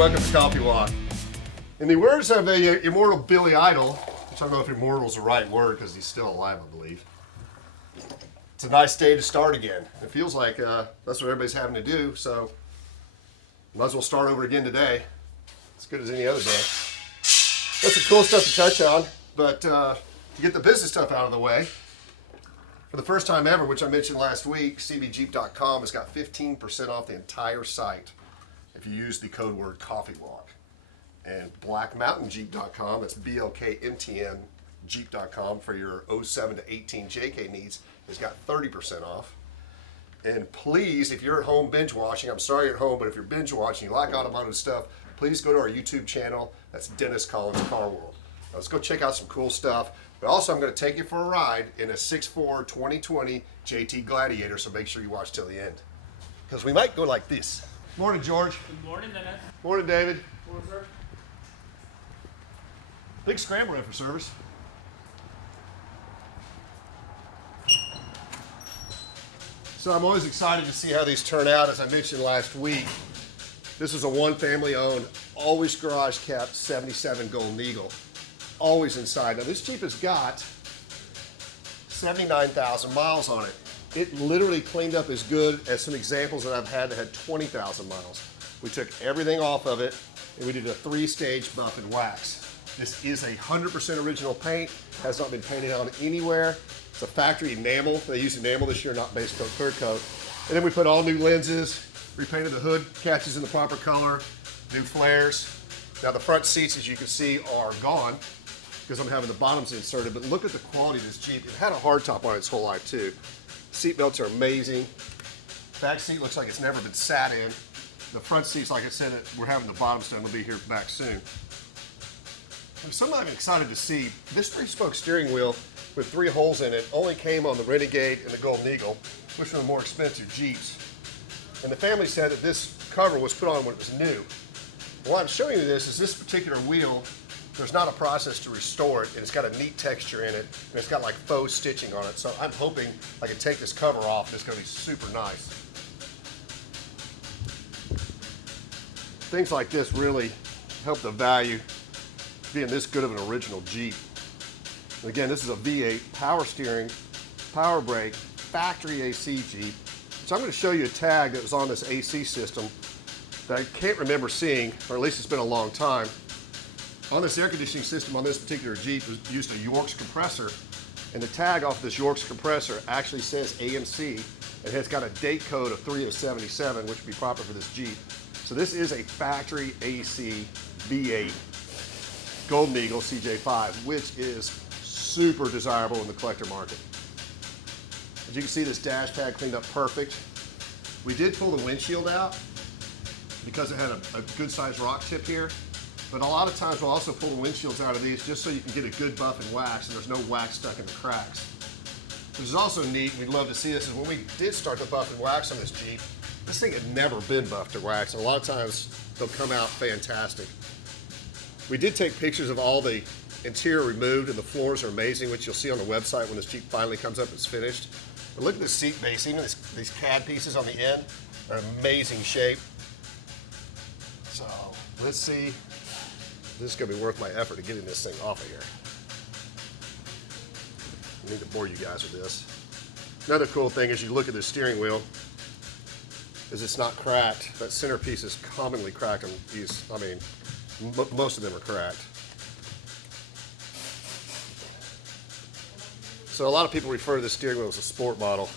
welcome to Coffee Walk. In the words of the immortal Billy Idol, which I don't know if immortal is the right word because he's still alive, I believe. It's a nice day to start again. It feels like that's what everybody's having to do, so might as well start over again today. As good as any other day. That's some cool stuff to touch on, but to get the business stuff out of the way, for the first time ever, which I mentioned last week, cbjeep.com has got 15% off the entire site if you use the code word CoffeeWalk. And blackmountainjeep.com, that's BLKMTN Jeep.com for your 07 to 18 JK needs, has got 30% off. And please, if you're at home binge watching, I'm sorry you're at home, but if you're binge watching, you like automotive stuff, please go to our YouTube channel. That's Dennis Collins Car World. Now, let's go check out some cool stuff. But also, I'm going to take you for a ride in a 6.4 2020 JT Gladiator, so make sure you watch till the end. Because we might go like this. Morning, George. Good morning, Dennis. Morning, David. Morning, sir. Big scramble in for service. So I'm always excited to see how these turn out. As I mentioned last week, this is a one family owned, always garage kept 77 Golden Eagle. Always inside. Now this Jeep has got 79,000 miles on it. It literally cleaned up as good as some examples that I've had that had 20,000 miles. We took everything off of it and we did a 3-stage buff and wax. This is 100% original paint, has not been painted on anywhere. It's a factory enamel. They used enamel this year, not base coat, clear coat. And then we put all new lenses, repainted the hood, catches in the proper color, new flares. Now the front seats, as you can see, are gone because I'm having the bottoms inserted, but look at the quality of this Jeep. It had a hardtop on it its whole life too. Seat belts are amazing. Back seat looks like it's never been sat in. The front seats, like I said, we're having the bottoms done. They'll be here back soon. I'm somewhat excited to see this 3-spoke steering wheel with 3 holes in it only came on the Renegade and the Golden Eagle, which were the more expensive Jeeps. And the family said that this cover was put on when it was new. Why I'm showing you this is this particular wheel, there's not a process to restore it, and it's got a neat texture in it, and it's got like faux stitching on it. So I'm hoping I can take this cover off and it's gonna be super nice. Things like this really help the value being this good of an original Jeep. And again, this is a V8 power steering, power brake, factory AC Jeep. So I'm going to show you a tag that was on this AC system that I can't remember seeing, or at least it's been a long time. On this air conditioning system on this particular Jeep was used a York's compressor, and the tag off this York's compressor actually says AMC, and it's got a date code of 3 of 77, which would be proper for this Jeep. So this is a factory AC V8 Golden Eagle CJ5, which is super desirable in the collector market. As you can see, this dash pad cleaned up perfect. We did pull the windshield out because it had a good sized rock chip here, but a lot of times we'll also pull the windshields out of these just so you can get a good buff and wax and there's no wax stuck in the cracks. Which is also neat, we'd love to see this, is when we did start the buff and wax on this Jeep, this thing had never been buffed or waxed, and a lot of times they'll come out fantastic. We did take pictures of all the interior removed, and the floors are amazing, which you'll see on the website when this Jeep finally comes up and it's finished. But look at the seat base, even these CAD pieces on the end are amazing shape. So let's see if this is gonna be worth my effort to getting this thing off of here. I need to bore you guys with this. Another cool thing is you look at the steering wheel, is it's not cracked. That centerpiece is commonly cracked on these, I mean, most of them are cracked. So a lot of people refer to the steering wheel as a sport model.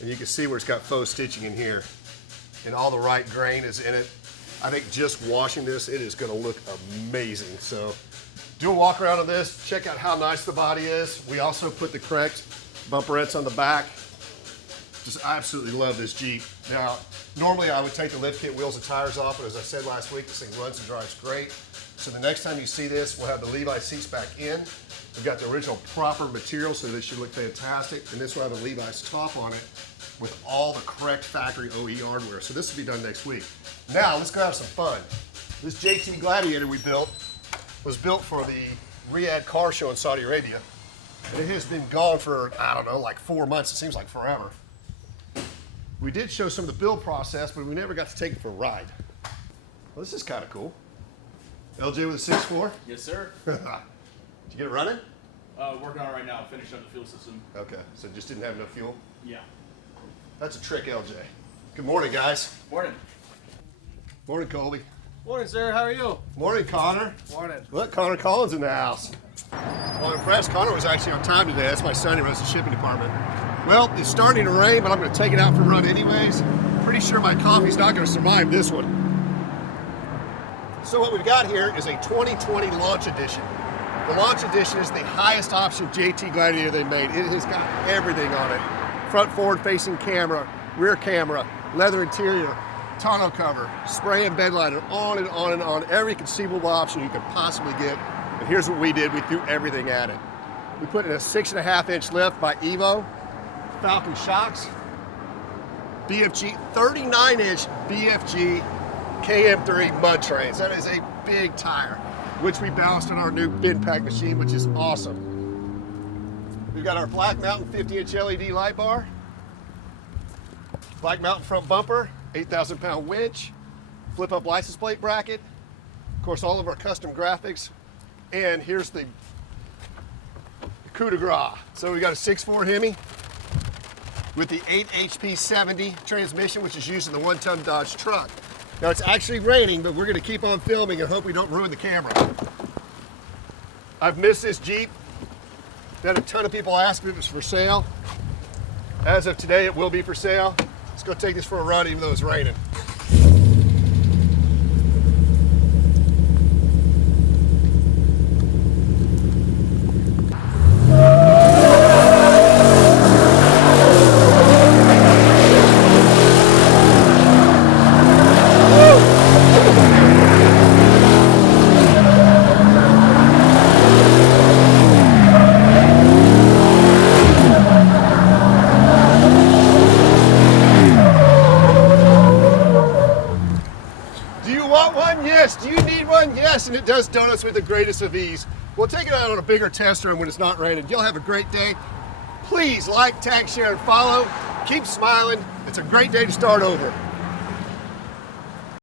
And you can see where it's got faux stitching in here. And all the right grain is in it. I think just washing this, it is gonna look amazing. So do a walk around on this, check out how nice the body is. We also put the correct bumperettes on the back. Just absolutely love this Jeep. Now, normally I would take the lift kit wheels and tires off, but as I said last week, this thing runs and drives great. So the next time you see this, we'll have the Levi seats back in. We've got the original proper material, so this should look fantastic. And this will have a Levi's top on it with all the correct factory OE hardware. So this will be done next week. Now, let's go have some fun. This JT Gladiator we built was built for the Riyadh car show in Saudi Arabia. And it has been gone for, I don't know, like 4 months. It seems like forever. We did show some of the build process, but we never got to take it for a ride. Well, this is kind of cool. LJ with a 6.4? Yes, sir. Did you get it running? Working on it right now. Finished up the fuel system. Okay, so just didn't have enough fuel? Yeah. That's a trick, LJ. Good morning, guys. Morning. Morning, Colby. Morning, sir. How are you? Morning, Connor. Morning. Look, Connor Collins in the house. Well, I'm impressed. Connor was actually on time today. That's my son who runs the shipping department. Well, it's starting to rain, but I'm going to take it out for a run anyways. Pretty sure my coffee's not going to survive this one. So what we've got here is a 2020 Launch Edition. The Launch Edition is the highest option JT Gladiator they made. It has got everything on it. Front forward facing camera, rear camera, leather interior, tonneau cover, spray and bed liner, on and on and on. Every conceivable option you could possibly get. And here's what we did. We threw everything at it. We put in a 6.5-inch lift by Evo, Falcon shocks, BFG, 39-inch BFG KM3 mud trains. That is a big tire, which we balanced on our new bin pack machine, which is awesome. We've got our Black Mountain 50-inch LED light bar, Black Mountain front bumper, 8,000-pound winch, flip-up license plate bracket, of course all of our custom graphics, and here's the coup de grace. So we got a 6.4 Hemi with the 8 HP 70 transmission, which is used in the 1-ton Dodge truck. Now it's actually raining, but we're going to keep on filming and hope we don't ruin the camera. I've missed this Jeep. Had a ton of people ask me if it was for sale. As of today, it will be for sale. Let's go take this for a run, even though it's raining. Yes, do you need one? Yes, and it does donuts with the greatest of ease. We'll take it out on a bigger test run when it's not raining. You'll have a great day. Please like, tag, share, and follow. Keep smiling. It's a great day to start over.